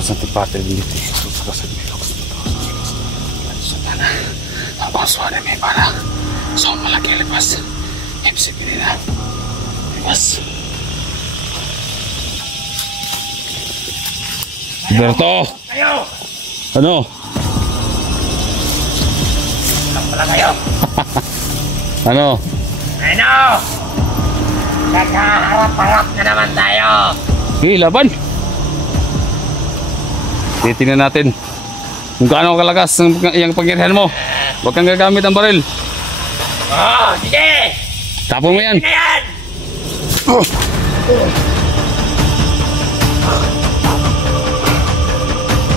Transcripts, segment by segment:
Cosa antiparte di te, tutta cosa di me, abang suara may para so malaki lepas MC Pinina lepas Berto ano pala kayo ano nagkaharap-harap na naman tayo. Laban titingnan natin kung gaano kalakas yung pangyarihan mo. Huwag kang gagamit ang baril. Sige! Tapon mo yan!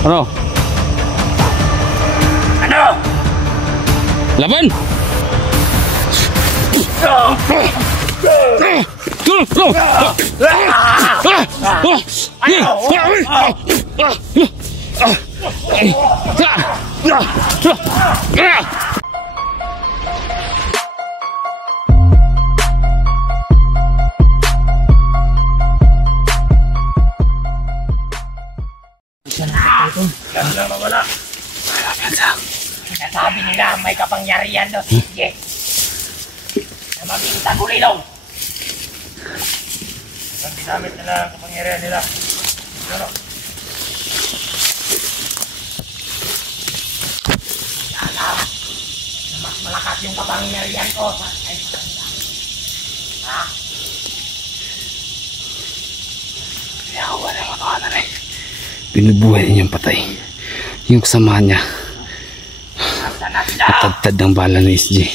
Ano? Ano? Laban! Sabi nila may kapangyarihan daw si Jake na maging tagulilong. Ang ginamit nila ang kapangyarihan nila. Ano? Alam na mas malakas yung kapangyarihan ko sa kanila. Ha? Kaya ako wala makawanan eh. Binubuhay niyang patay. Yung kasamahan niya. Natagtad ng bala ni SG.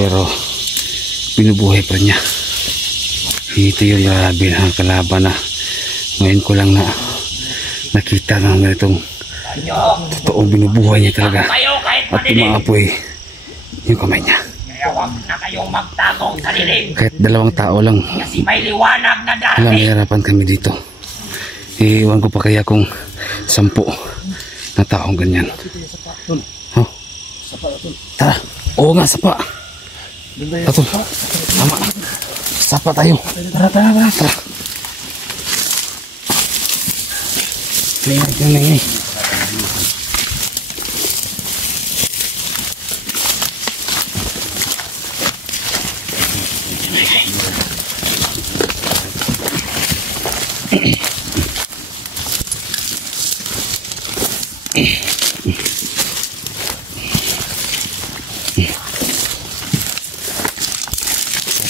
Pero binubuhay pa niya. Ito yung grabe na kalaban na ngayon ko lang na nakita na ganitong totoong binubuhay niya talaga. At tumaapoy yung kamay niya. Kaya huwag na kayong magtagong sa dilim. Kahit 2 tao lang. Kasi may liwanag na dati. Alam, nahihirapan kami dito. Iiwan ko pa kaya kung 10 na taong ganyan. Oh. Tara. Oo nga, sapa. Ato. Tama. Sapa tayo. Tara. Tingnan.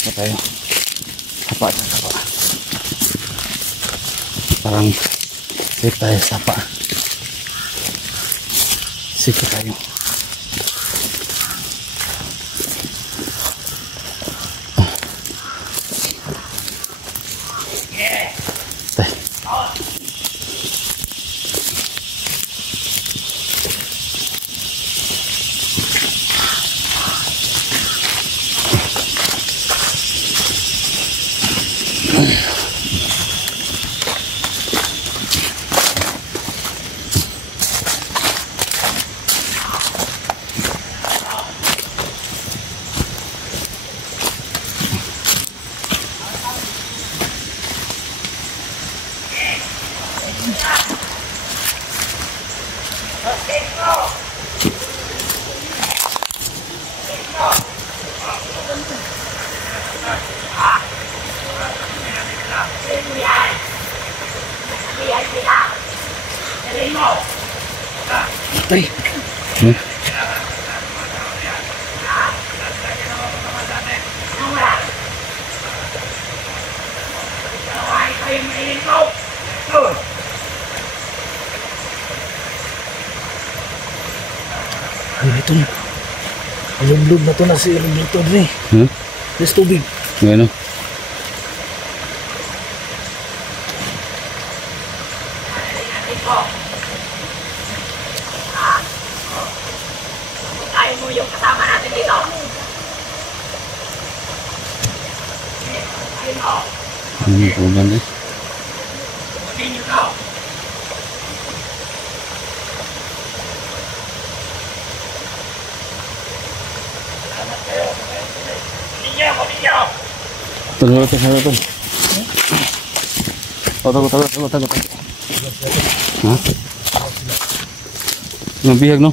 Sapa tayo. Sapa. Parang safe tayo sapa. Safe tayo. Tay. Ay, ito. Alumlog na to na si Roberto, Dre. There's tubig. Ano? Tayo mo yung kasama natin dito. Ano po ba na? Continue go. Ninyo. Tago. Ha? Ang bihag, no?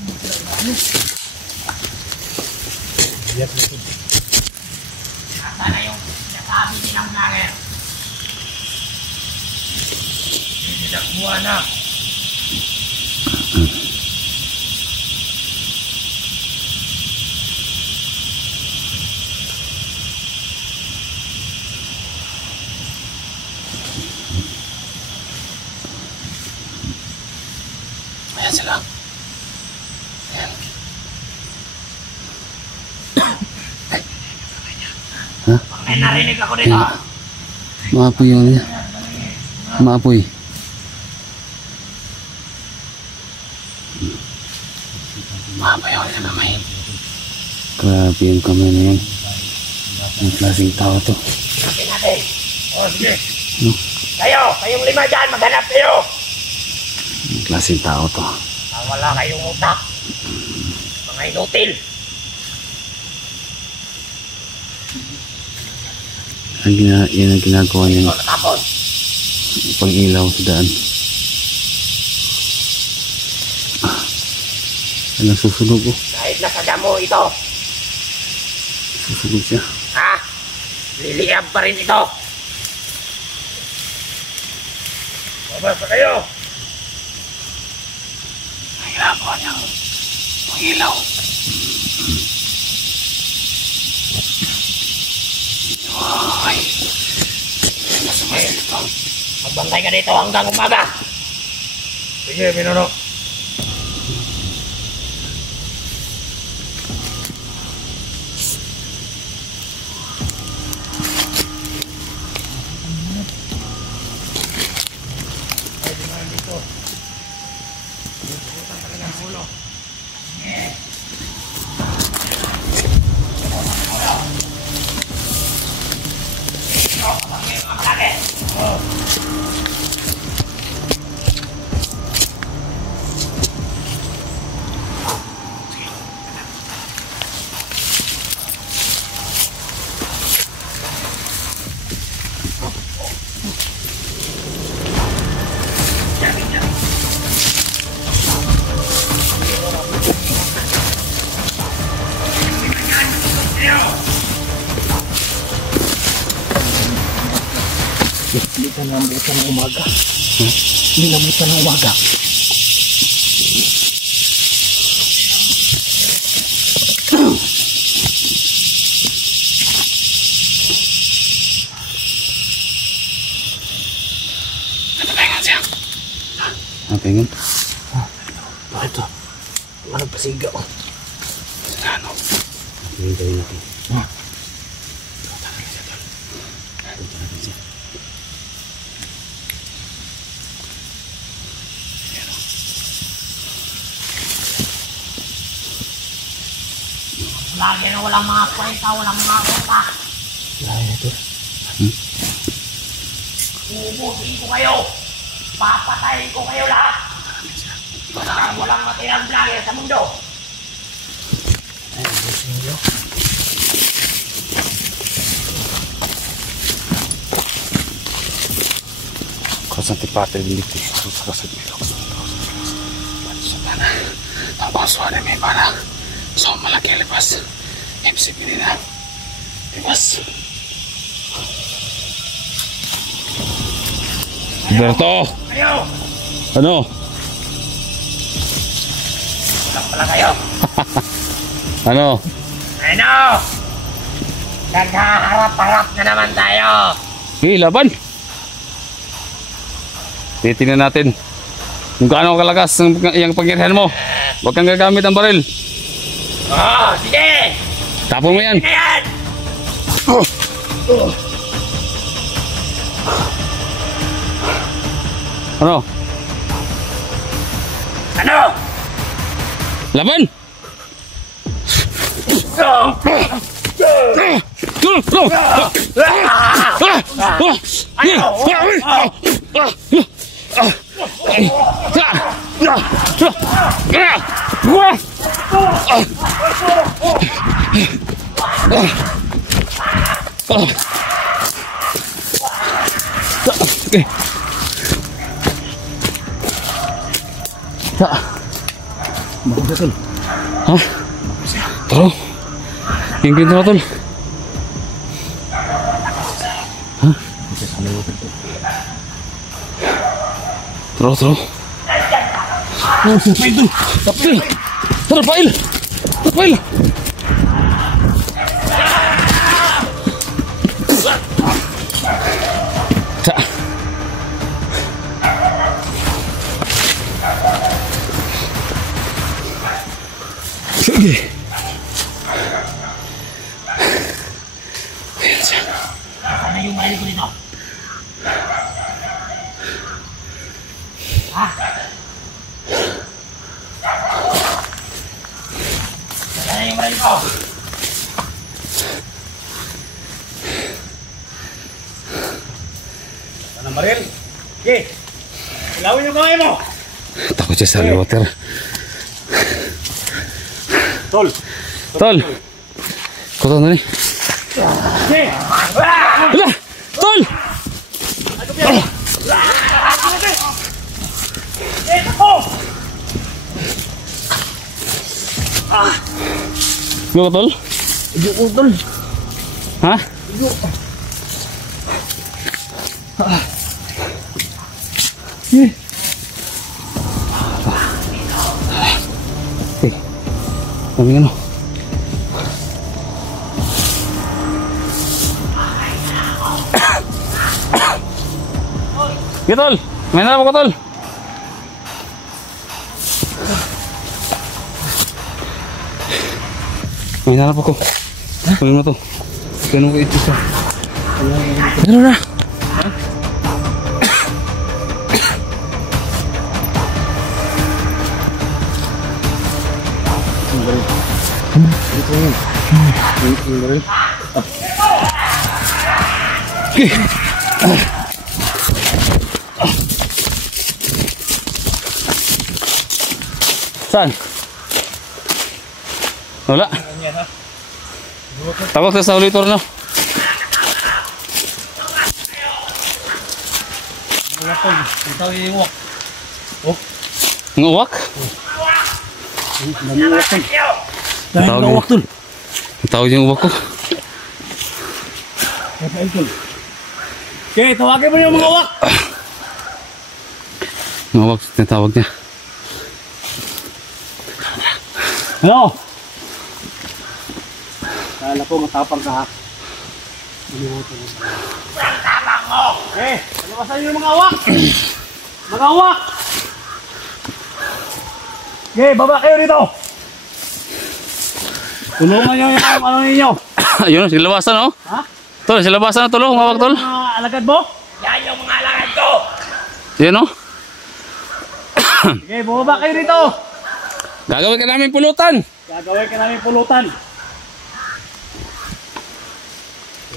Sana yung nasabi din ang vlogger. Hindi nakuha na. Ayan sila. Ayan. Ha? May narinig ako dito. Ayan. Maapoy yun niya. Maapoy. Maapoy yun niya kamay. Grabe yung kamay na yun. Ang klaseng tao to. Sabi natin. O sige. No? Kayong lima dyan, maghanap kayo. Ang klaseng tao to. Wala kayong utak. Mga inutil. Yan ang ginagawa niya. Tapos, Pang ilaw sa daan. Ano susunog oh. kahit nakadamo ito, Susunog siya. ha? Liliab pa rin ito. Baba pa kayo. Ang ginagawa niya. Pang ilaw. Ay. Masama yan ito. Magbantay ka dito hanggang umaga. Sige, Minuno. Hindi ka nabutan ng umaga. Hindi nabutan ng umaga. Ano pengen siya? Ano pengen? Bakit to? Wala pasigaw. Ano? Ano gawin natin? Ha? Lagi na walang mga kwenta, walang mga utak. Lahat ito. Ubusin ko kayo. Papatayin ko kayo lahat. Walang matirang vlogger sa mundo. Ay, busin nyo. Cosa ti parte di te? Cosa ti lo Sana. Ang suara may para. So malaki lepas. MCP nila. Lepas. Berto! Kayo! Ano? Walang pala kayo. Ano? Ano? Naghaharap-harap na naman tayo. Okay, laban. Titingnan natin kung gaano kalakas yung pangyarihan mo. Huwag kang gagamit ng baril. Oh, sige! Tapon mo yan. Ayan! Ano? Ano? Laban! Okay. Ta. Bago tol. Ha? Taro. Yung green na tol. Ha? Taro, taro. Oh, supay tol. Tapil. Taro, pail. Pail. Ta. Sige. Ayan siya. Ano yung maili ko dito? Ha? Ano yung maili ko? Ano maril? Okay. Ilawin yung kamay mo. Takot siya sa water. Tol. Tol. Kuto na ni. Okay. Hala! Tol! Ito ko! Go, Tol? Ijo ko tol. Ha? Ijo. Okay. Sabi nga no. Sige, Tol. May nalap ko, Tol. May nalap ko. Kunin mo to. Ganun ko ito sa. Ano na? Saan? Wala. Takot ka sa ulitor no? Ito yung walk. Nguwak? Dami walk tol. Dami Tawag walk tol. Tawag yung uwak ko. Kapain tol. Okay, tawagin mo yung mga walk. Nguwak, tinatawag niya. Ano? Kala ko matapang ka ha. Tapang mo! Eh, palabasan niyo yung mga awak! Mga awak! Okay, baba kayo dito! Tulungan niyo yung ano ninyo! Ayun, silabasan oh. Ha? Tol, silabasan na tol, ngawak tol. Mga alagad mo? Yan yung mga alagad ko! Yan oh. Okay, bumaba kayo dito! Gagawin ka namin pulutan. Gagawin ka namin pulutan!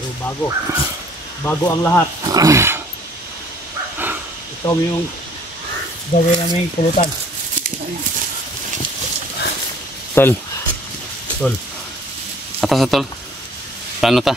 Pero bago ang lahat. Ito yung gawin namin pulutan. Tol, Tol. atas na tol. Plano ta.